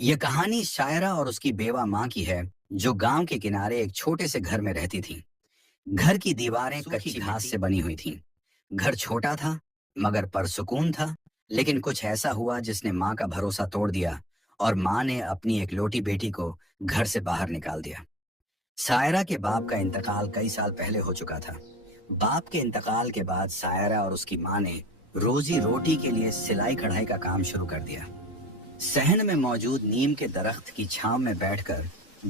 یہ کہانی شاعرہ اور اس کی بیوہ ماں کی ہے جو گاؤں کے کنارے ایک چھوٹے سے گھر میں رہتی تھی۔ گھر کی دیواریں کچی گھاس سے بنی ہوئی تھیں۔ گھر چھوٹا تھا مگر پرسکون تھا، لیکن کچھ ایسا ہوا جس نے ماں کا بھروسہ توڑ دیا اور ماں نے اپنی ایک لوٹی بیٹی کو گھر سے باہر نکال دیا۔ سائرہ کے باپ کا انتقال کئی سال پہلے ہو چکا تھا۔ باپ کے انتقال کے بعد سائرہ اور اس کی ماں نے روزی روٹی کے لیے سلائی کڑھائی کا کام شروع کر دیا۔ صحن میں موجود نیم کے درخت کی چھاؤں میں بیٹھ کر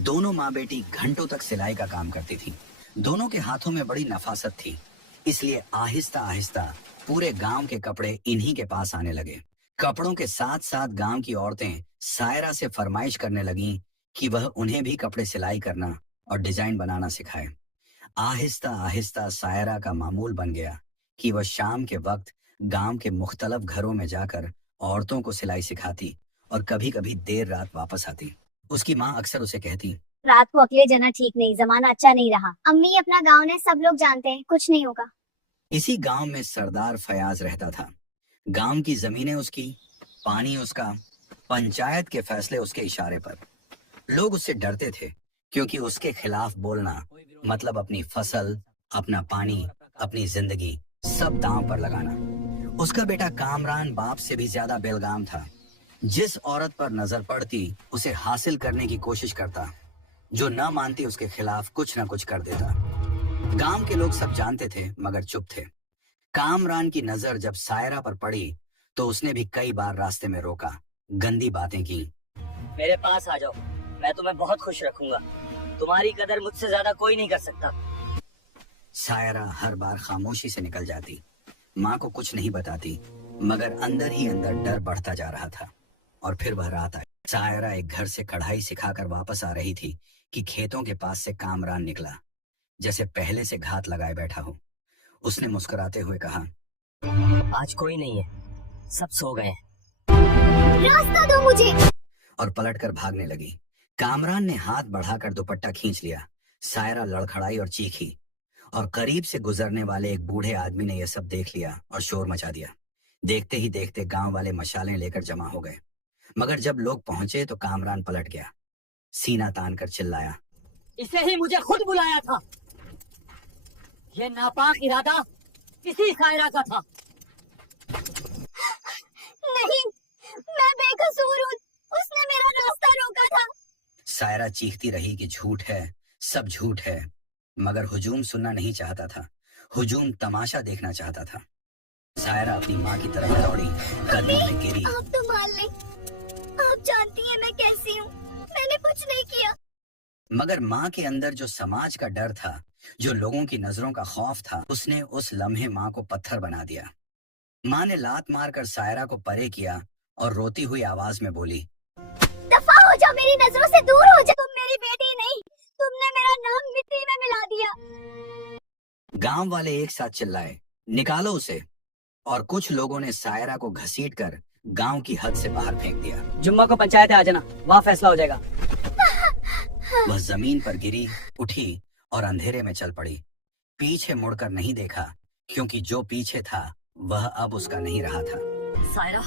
دونوں ماں بیٹی گھنٹوں تک سلائی کا کام کرتی تھی۔ دونوں کے ہاتھوں میں بڑی نفاست تھی، اس لیے آہستہ آہستہ پورے گاؤں کے کپڑے انہی کے پاس آنے لگے۔ کپڑوں کے ساتھ ساتھ گاؤں کی عورتیں سائرہ سے فرمائش کرنے لگیں کہ وہ انہیں بھی کپڑے سلائی کرنا اور ڈیزائن بنانا سکھائے۔ آہستہ آہستہ سائرہ کا معمول بن گیا کہ وہ شام کے وقت گاؤں کے مختلف گھروں میں جا کر عورتوں کو سلائی سکھاتی اور کبھی کبھی دیر رات واپس آتی۔ اس کی ماں اکثر اسے کہتی، رات کو اکیلے جانا ٹھیک نہیں، زمانہ اچھا نہیں رہا۔ امی اپنا گاؤں ہے، سب لوگ جانتے ہیں، کچھ نہیں ہوگا۔ اسی گاؤں میں سردار فیاض رہتا تھا۔ گاؤں کی زمینیں اس کی، پانی اس کا، پنچایت کے فیصلے اس کے اشارے پر۔ لوگ اس سے ڈرتے تھے کیونکہ اس کے خلاف بولنا مطلب اپنی فصل، اپنا پانی، اپنی زندگی سب داؤں پر لگانا۔ اس کا بیٹا کامران باپ سے بھی زیادہ بیلگام تھا۔ جس عورت پر نظر پڑتی اسے حاصل کرنے کی کوشش کرتا، جو نہ مانتی اس کے خلاف کچھ نہ کچھ کر دیتا۔ گاؤں کے لوگ سب جانتے تھے مگر چپ تھے۔ کامران کی نظر جب سائرہ پر پڑی تو اس نے بھی کئی بار راستے میں روکا، گندی باتیں کی۔ میرے پاس آ جاؤ، میں تمہیں بہت خوش رکھوں گا، تمہاری قدر مجھ سے زیادہ کوئی نہیں کر سکتا۔ سائرہ ہر بار خاموشی سے نکل جاتی، ماں کو کچھ نہیں بتاتی، مگر اندر ہی اندر ڈر بڑھتا جا رہا تھا۔ اور پھر وہ رات آئی۔ سائرہ ایک گھر سے کڑھائی سکھا کر واپس آ رہی تھی کہ کھیتوں کے پاس سے کامران نکلا، جیسے پہلے سے گھات لگائے بیٹھا ہو۔ اس نے مسکراتے ہوئے کہا، آج کوئی نہیں ہے، سب سو گئے ہیں۔ راستہ دو مجھے۔ اور پلٹ کر بھاگنے لگی۔ کامران نے ہاتھ بڑھا کر دوپٹہ کھینچ لیا۔ سائرہ لڑکھڑائی اور چیخی، اور قریب سے گزرنے والے ایک بوڑھے آدمی نے یہ سب دیکھ لیا اور شور مچا دیا۔ دیکھتے ہی دیکھتے گاؤں والے مشالیں لے کر جمع ہو گئے، مگر جب لوگ پہنچے تو کامران پلٹ گیا، سینہ تان کر چلایا، اسے ہی مجھے خود بلایا تھا، یہ ناپاک ارادہ اسی سائرہ کا تھا۔ نہیں، میں بے قصور ہوں، اس نے میرا راستہ روکا تھا۔ سائرہ چیختی رہی کہ جھوٹ ہے، سب جھوٹ ہے، مگر ہجوم سننا نہیں چاہتا تھا، ہجوم تماشا دیکھنا چاہتا تھا۔ سائرہ اپنی ماں کی طرف دوڑی، قدموں میں گری۔ آپ تو مان لیں، آپ جانتی ہیں میں کیسی ہوں، میں نے کچھ نہیں کیا۔ مگر ماں کے اندر جو سماج کا ڈر تھا، جو لوگوں کی نظروں کا خوف تھا، اس نے اس لمحے ماں کو پتھر بنا دیا۔ ماں نے لات مار کر سائرہ کو پرے کیا اور روتی ہوئی آواز میں بولی، دفع ہو جاؤ، میری نظروں سے دور ہو جاؤ، تم میری بیٹی نہیں، تم نے میرا نام مٹی میں ملا دیا۔ گاؤں والے ایک ساتھ چلائے، نکالو اسے، اور کچھ لوگوں نے سائرہ کو گھسیٹ کر گاؤں کی حد سے باہر پھینک دیا۔ جمعہ کو پنچایت آ جانا، وہاں فیصلہ ہو جائے گا۔ وہ زمین پر گری، اٹھی اور اندھیرے میں چل پڑی۔ پیچھے مڑ کر نہیں دیکھا، کیونکہ جو پیچھے تھا وہ اب اس کا نہیں رہا تھا۔ سائرہ،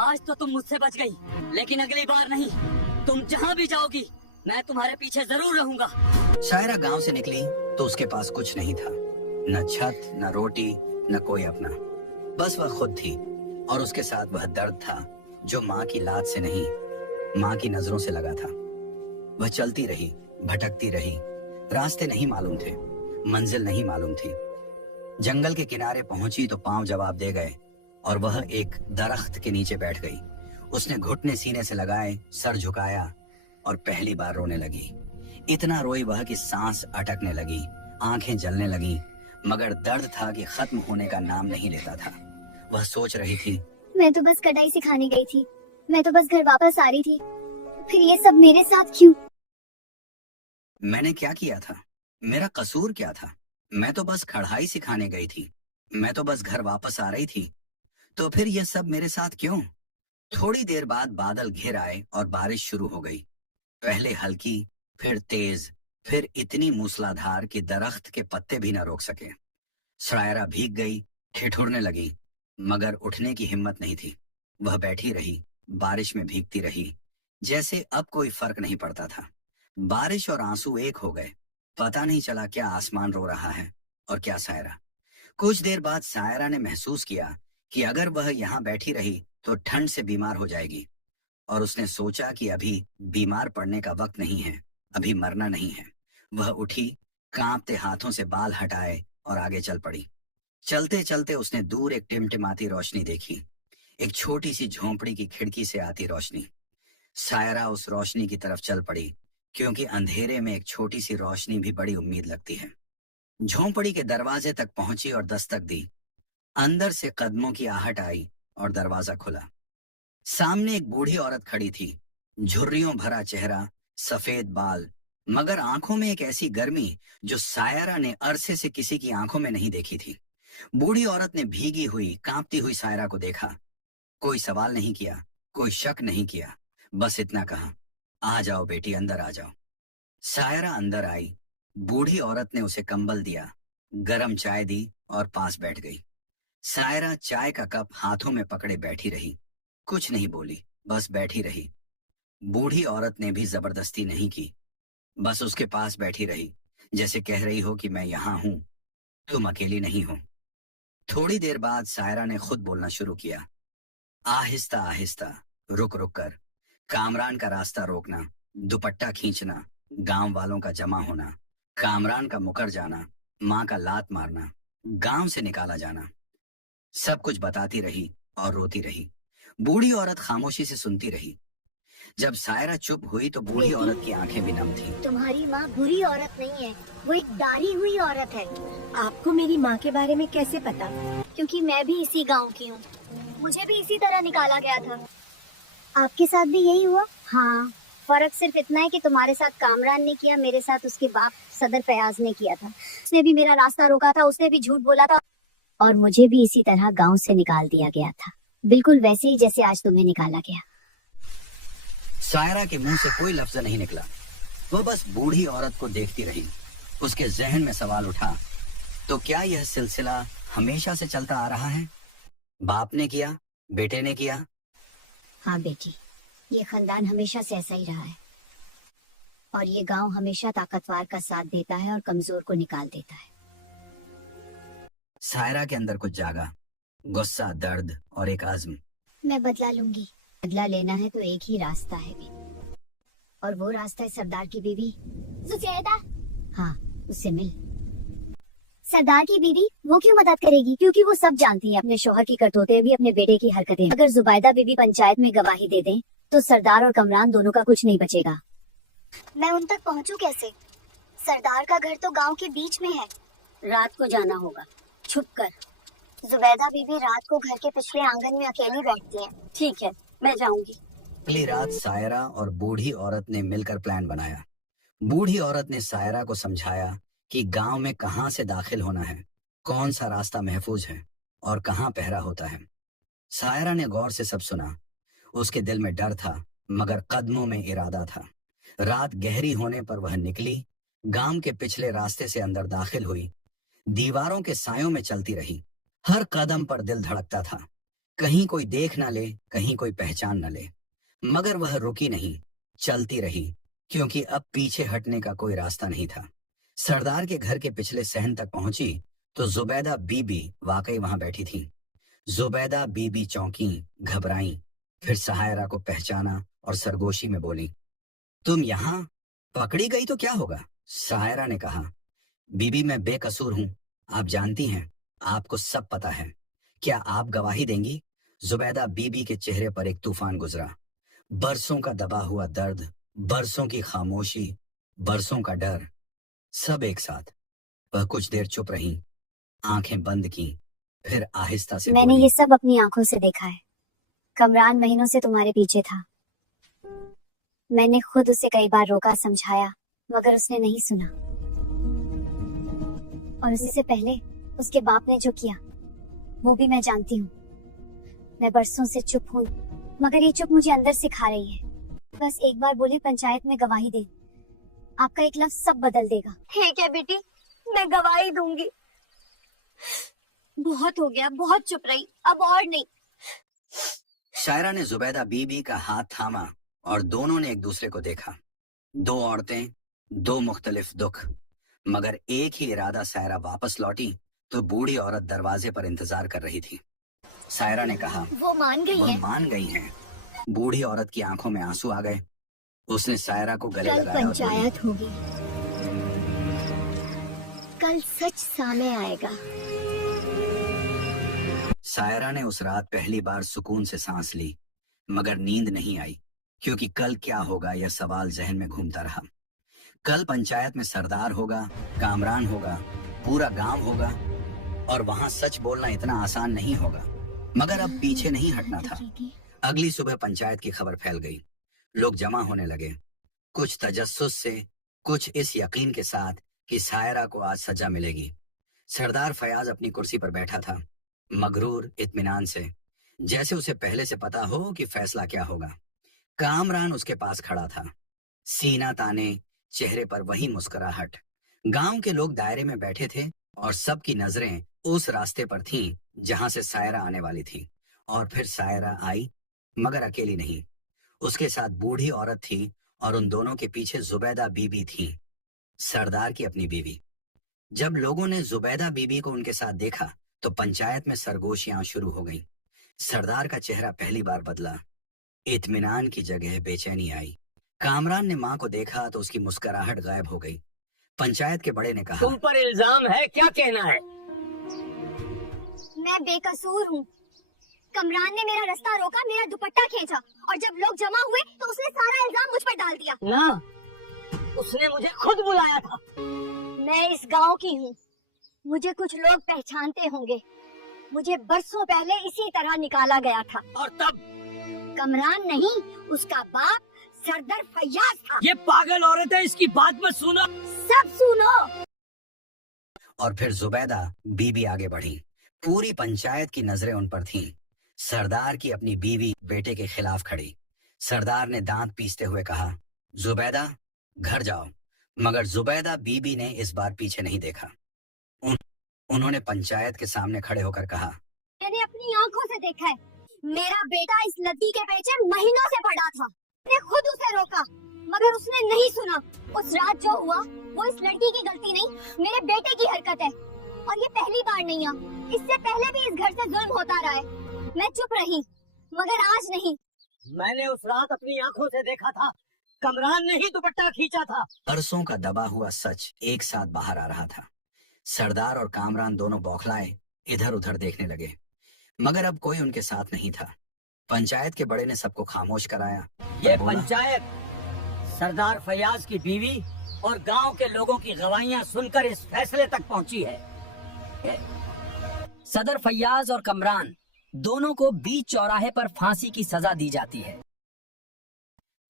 آج تو تم مجھ سے بچ گئی، لیکن اگلی بار نہیں، تم جہاں بھی جاؤ گی میں تمہارے پیچھے ضرور رہوں گا۔ سائرہ گاؤں سے نکلی تو اس کے پاس کچھ نہیں تھا، نہ چھت، نہ روٹی، نہ کوئی اپنا، بس وہ خود تھی، اور اس کے ساتھ وہ درد تھا جو ماں کی لات سے نہیں، ماں کی نظروں سے لگا تھا۔ وہ چلتی رہی، بھٹکتی رہی، راستے نہیں معلوم تھے، منزل نہیں معلوم تھی۔ جنگل کے کنارے پہنچی تو پاؤں جواب دے گئے اور وہ ایک درخت کے نیچے بیٹھ گئی۔ اس نے گھٹنے سینے سے لگائے، سر جھکایا اور پہلی بار رونے لگی۔ اتنا روئی وہ کہ سانس اٹکنے لگی، آنکھیں جلنے لگیں، مگر درد تھا کہ ختم ہونے کا نام نہیں لیتا تھا۔ وہ سوچ رہی تھی، میں تو بس کڑھائی سکھانے گئی تھی، میں تو بس گھر واپس آ رہی تھی، پھر یہ سب میرے ساتھ کیوں؟ میں نے کیا کیا تھا؟ میرا قصور کیا تھا؟ میں تو بس کڑھائی سکھانے گئی تھی، میں تو بس گھر واپس آ رہی تھی، تو پھر یہ سب میرے ساتھ کیوں؟ تھوڑی دیر بعد بادل گھر آئے اور بارش شروع ہو گئی، پہلے ہلکی، پھر تیز، پھر اتنی موسلادھار کہ درخت کے پتے بھی نہ روک سکے۔ سائرہ بھیگ گئی، ٹھٹھرنے لگی، مگر اٹھنے کی ہمت نہیں تھی۔ وہ بیٹھی رہی، بارش میں بھیگتی رہی، जैसे अब कोई फर्क नहीं पड़ता था। बारिश और आंसू एक हो गए। पता नहीं चला क्या आसमान रो रहा है और क्या सायरा। कुछ देर बाद सायरा ने महसूस किया कि अगर वह यहाँ बैठी रही तो ठंड से बीमार हो जाएगी, और उसने सोचा कि अभी बीमार पड़ने का वक्त नहीं है, अभी मरना नहीं है। वह उठी, कांपते हाथों से बाल हटाए और आगे चल पड़ी। चलते चलते उसने दूर एक टिमटिमाती रोशनी देखी, एक छोटी सी झोंपड़ी की खिड़की से आती रोशनी। सायरा उस रोशनी की तरफ चल पड़ी, क्योंकि अंधेरे में एक छोटी सी रोशनी भी बड़ी उम्मीद लगती है। झोंपड़ी के दरवाजे तक पहुंची और दस्तक दी। अंदर से कदमों की आहट आई और दरवाजा खुला। सामने एक बूढ़ी औरत खड़ी थी, झुर्रियों भरा चेहरा, सफेद बाल, मगर आंखों में एक ऐसी गर्मी जो सायरा ने अरसे से किसी की आंखों में नहीं देखी थी। बूढ़ी औरत ने भीगी हुई, कांपती हुई सायरा को देखा। कोई सवाल नहीं किया, कोई शक नहीं किया, बस इतना कहा, आ जाओ बेटी, अंदर आ जाओ। सायरा अंदर आई। बूढ़ी औरत ने उसे कंबल दिया, गरम चाय दी और पास बैठ गई। सायरा चाय का कप हाथों में पकड़े बैठी रही, कुछ नहीं बोली, बस बैठी रही। बूढ़ी औरत ने भी जबरदस्ती नहीं की, बस उसके पास बैठी रही, जैसे कह रही हो कि मैं यहाँ हूं, तुम अकेली नहीं हो। थोड़ी देर बाद सायरा ने खुद बोलना शुरू किया, आहिस्ता आहिस्ता, रुक रुक कर, कामरान का रास्ता रोकना, दुपट्टा खींचना, गांव वालों का जमा होना, कामरान का मुकर जाना, माँ का लात मारना, गांव से निकाला जाना। सब कुछ बताती रही और रोती रही। बूढ़ी औरत खामोशी से सुनती रही। जब सायरा चुप हुई तो बूढ़ी बेटी, औरत की आंखें भी नम थीं। तुम्हारी माँ बुरी औरत नहीं है, वो एक डाली हुई औरत है। आपको मेरी माँ के बारे में कैसे पता? क्योंकि मैं भी इसी गांव की हूँ, मुझे भी इसी तरह निकाला गया था। आपके साथ भी यही हुआ? हाँ, फर्क सिर्फ इतना है कि तुम्हारे साथ कामरान ने किया, मेरे साथ उसके बाप सदर फयाज ने किया था। उसने भी मेरा रास्ता रोका था, उसने भी झूठ बोला था, और मुझे भी इसी तरह गांव से निकाल दिया गया था, बिल्कुल वैसे ही जैसे आज तुम्हें निकाला गया। सायरा के मुंह से कोई लफ्ज नहीं निकला। वह बस बूढ़ी औरत को देखती रही। उसके जहन में सवाल उठा, तो क्या यह सिलसिला हमेशा से चलता आ रहा है? बाप ने किया, बेटे ने किया? हाँ बेटी, ये खानदान हमेशा से ऐसा ही रहा है, और ये गांव हमेशा ताकतवर का साथ देता है और कमजोर को निकाल देता है। सायरा के अंदर कुछ जागा, गुस्सा, दर्द और एक आज़म। मैं बदला लूंगी। बदला लेना है तो एक ही रास्ता है भी, और वो रास्ता है सरदार की बीवी सुचेता। हाँ, उससे मिल। सरदार की बीवी वो क्यों मदद करेगी? क्योंकि वो सब जानती है, अपने शौहर की करतूतें भी, अपने बेटे की हरकतें। अगर जुबैदा बीवी पंचायत में गवाही दे दें तो सरदार और कमरान दोनों का कुछ नहीं बचेगा। मैं उन तक पहुंचूं कैसे? सरदार का घर तो गांव के बीच में है। रात को जाना होगा, छुप कर। जुबैदा बीबी रात को घर के पिछले आंगन में अकेली बैठती है। ठीक है, मैं जाऊंगी। अगली रात सायरा और बूढ़ी औरत ने मिलकर प्लान बनाया। बूढ़ी औरत ने सायरा को समझाया कि गांव में कहां से दाखिल होना है, कौन सा रास्ता महफूज है और कहां पहरा होता है। सायरा ने गौर से सब सुना। उसके दिल में डर था, मगर कदमों में इरादा था। रात गहरी होने पर वह निकली, गांव के पिछले रास्ते से अंदर दाखिल हुई। दीवारों के सायों में चलती रही। हर कदम पर दिल धड़कता था, कहीं कोई देख न ले, कहीं कोई पहचान न ले। मगर वह रुकी नहीं, चलती रही, क्योंकि अब पीछे हटने का कोई रास्ता नहीं था। सरदार के घर के पिछले सहन तक पहुंची तो जुबैदा बीबी वाकई वहां बैठी थी। जुबैदा बीबी चौंकी, घबराई, फिर सायरा को पहचाना और सरगोशी में बोली, तुम यहाँ? पकड़ी गई तो क्या होगा? सायरा ने कहा, बीबी मैं बेकसूर हूं, आप जानती हैं, आपको सब पता है। क्या आप गवाही देंगी? जुबैदा बीबी के चेहरे पर एक तूफान गुजरा। बरसों का दबा हुआ दर्द, बरसों की खामोशी, बरसों का डर, सब एक साथ। वह कुछ देर चुप रही, आंखें बंद की, फिर आहिस्ता से मैंने बोली, ये सब अपनी आंखों से देखा है। कमरान महीनों से तुम्हारे पीछे था। मैंने खुद उसे कई बार रोका, समझाया, मगर उसने नहीं सुना। और उसी से पहले उसके बाप ने जो किया वो भी मैं जानती हूँ। मैं बरसों से चुप हूँ, मगर ये चुप मुझे अंदर से खा रही है। बस एक बार बोले पंचायत में गवाही दे, आपका एक लफ्ज सब बदल देगा। ठीक है बेटी, मैं गवाही दूंगी। बहुत हो गया, बहुत चुप रही, अब और नहीं। शायरा ने जुबैदा बीबी का हाथ थामा और दोनों ने एक दूसरे को देखा। दो औरतें, दो मुख्तलिफ दुख, मगर एक ही इरादा। सायरा वापस लौटी तो बूढ़ी औरत दरवाजे पर इंतजार कर रही थी। सायरा ने कहा, वो मान गई वो है। मान गई हैं। बूढ़ी औरत की आंखों में आंसू आ गए। उसने सायरा को गले कल लगाया और बोली, पंचायत होगी, कल सच सामने आएगा। सायरा ने उस रात पहली बार सुकून से सांस ली, मगर नींद नहीं आई, क्योंकि कल क्या होगा यह सवाल जहन में घूमता रहा। कल पंचायत में सरदार होगा, कामरान होगा, पूरा गांव होगा, और वहां सच बोलना इतना आसान नहीं होगा। मगर अब पीछे नहीं हटना था। अगली सुबह पंचायत की खबर फैल गई। लोग जमा होने लगे, कुछ तजस्सुस से, कुछ इस यकीन के साथ कि सायरा को आज सजा मिलेगी। सरदार फयाज अपनी कुर्सी पर बैठा था, मगरूर, इत्मीनान से, जैसे उसे पहले से पता हो कि फैसला क्या होगा। कामरान उसके पास खड़ा था, सीना ताने, चेहरे पर वही मुस्कुराहट। गांव के लोग दायरे में बैठे थे और सबकी नजरें उस रास्ते पर थीं जहां से सायरा आने वाली थी। और फिर सायरा आई, मगर अकेली नहीं। उसके साथ बूढ़ी औरत थी और उन दोनों के पीछे जुबैदा बीबी थी, सरदार की अपनी बीवी। जब लोगों ने जुबैदा बीबी को उनके साथ देखा तो पंचायत में सरगोशियां शुरू हो गईं। सरदार का चेहरा पहली बार बदला, इत्मीनान की जगह बेचैनी आई। कामरान ने मां को देखा तो उसकी मुस्कुराहट गायब हो गई। पंचायत के बड़े ने कहा, तुम पर इल्जाम है, क्या कहना है? मैं बेकसूर हूँ। कमरान ने मेरा रास्ता रोका, मेरा दुपट्टा खींचा, और जब लोग जमा हुए तो उसने सारा इल्जाम मुझ पर डाल दिया। ना, उसने मुझे खुद बुलाया था। मैं इस गांव की हूँ, मुझे कुछ लोग पहचानते होंगे। मुझे बरसों पहले इसी तरह निकाला गया था। और तब कमरान नहीं, उसका बाप सरदार फयाज था। ये पागल औरत है, इसकी बात मत सुनो। सब सुनो। और फिर जुबैदा बीबी आगे बढ़ी। पूरी पंचायत की नजरें उन पर थीं। सरदार की अपनी बीवी बेटे के खिलाफ खड़ी। सरदार ने दांत पीसते हुए कहा, जुबैदा घर जाओ। मगर जुबैदा बीबी ने इस बार पीछे नहीं देखा। उन्होंने पंचायत के सामने खड़े होकर कहा, मैंने अपनी आंखों से देखा है, मेरा बेटा इस लड़की के पीछे महीनों से पड़ा था। मैंने खुद उसे रोका, मगर उसने नहीं सुना। उस रात जो हुआ वो इस लड़की की गलती नहीं, मेरे बेटे की हरकत है। और ये पहली बार नहीं है, इससे पहले भी इस घर से जुल्म होता रहा है। मैं चुप रही, मगर आज नहीं। मैंने उस रात अपनी आंखों से देखा था, कमरान ने ही दुपट्टा खींचा था। बरसों का दबा हुआ सच एक साथ बाहर आ रहा था। सरदार और कामरान दोनों बौखलाए इधर उधर देखने लगे, मगर अब कोई उनके साथ नहीं था। पंचायत के बड़े ने सबको खामोश कराया। ये बोला, पंचायत सरदार फयाज की बीवी और गांव के लोगों की गवाहियां सुनकर इस फैसले तक पहुंची है। सदर फयाज और कमरान दोनों को बीच चौराहे पर फांसी की सजा दी जाती है,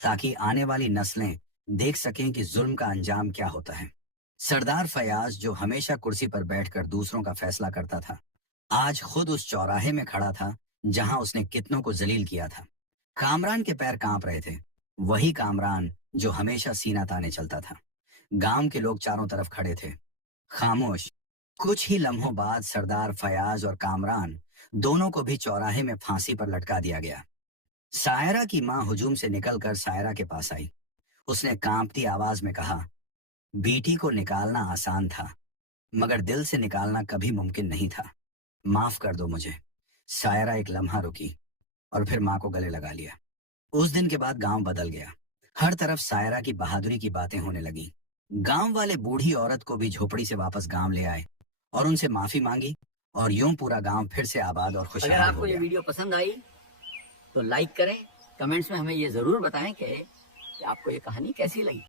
ताकि आने वाली नस्लें देख सकें कि जुल्म का अंजाम क्या होता है। सरदार फयाज, जो हमेशा कुर्सी पर बैठकर दूसरों का फैसला करता था, आज खुद उस चौराहे में खड़ा था जहां उसने कितनों को जलील किया था। कामरान के पैर कांप रहे थे, वही कामरान जो हमेशा सीना ताने चलता था। गांव के लोग चारों तरफ खड़े थे, खामोश। कुछ ही लम्हों बाद सरदार फयाज और कामरान दोनों को भी चौराहे में फांसी पर लटका दिया गया। सायरा की मां हुजूम से निकलकर सायरा के पास आई। उसने कांपती आवाज में कहा, बेटी को निकालना आसान था, मगर दिल से निकालना कभी मुमकिन नहीं था। माफ कर दो मुझे। सायरा एक लम्हा रुकी और फिर मां को गले लगा लिया। उस दिन के बाद गांव बदल गया। हर तरफ सायरा की बहादुरी की बातें होने लगी। गांव वाले बूढ़ी औरत को भी झोपड़ी से वापस गांव ले आए और उनसे माफी मांगी, और यूं पूरा गांव फिर से आबाद और अगर खुशहाल हो आपको ये गया। वीडियो पसंद आई तो लाइक करें, कमेंट्स में हमें ये जरूर बताएं कि आपको ये कहानी कैसी लगी।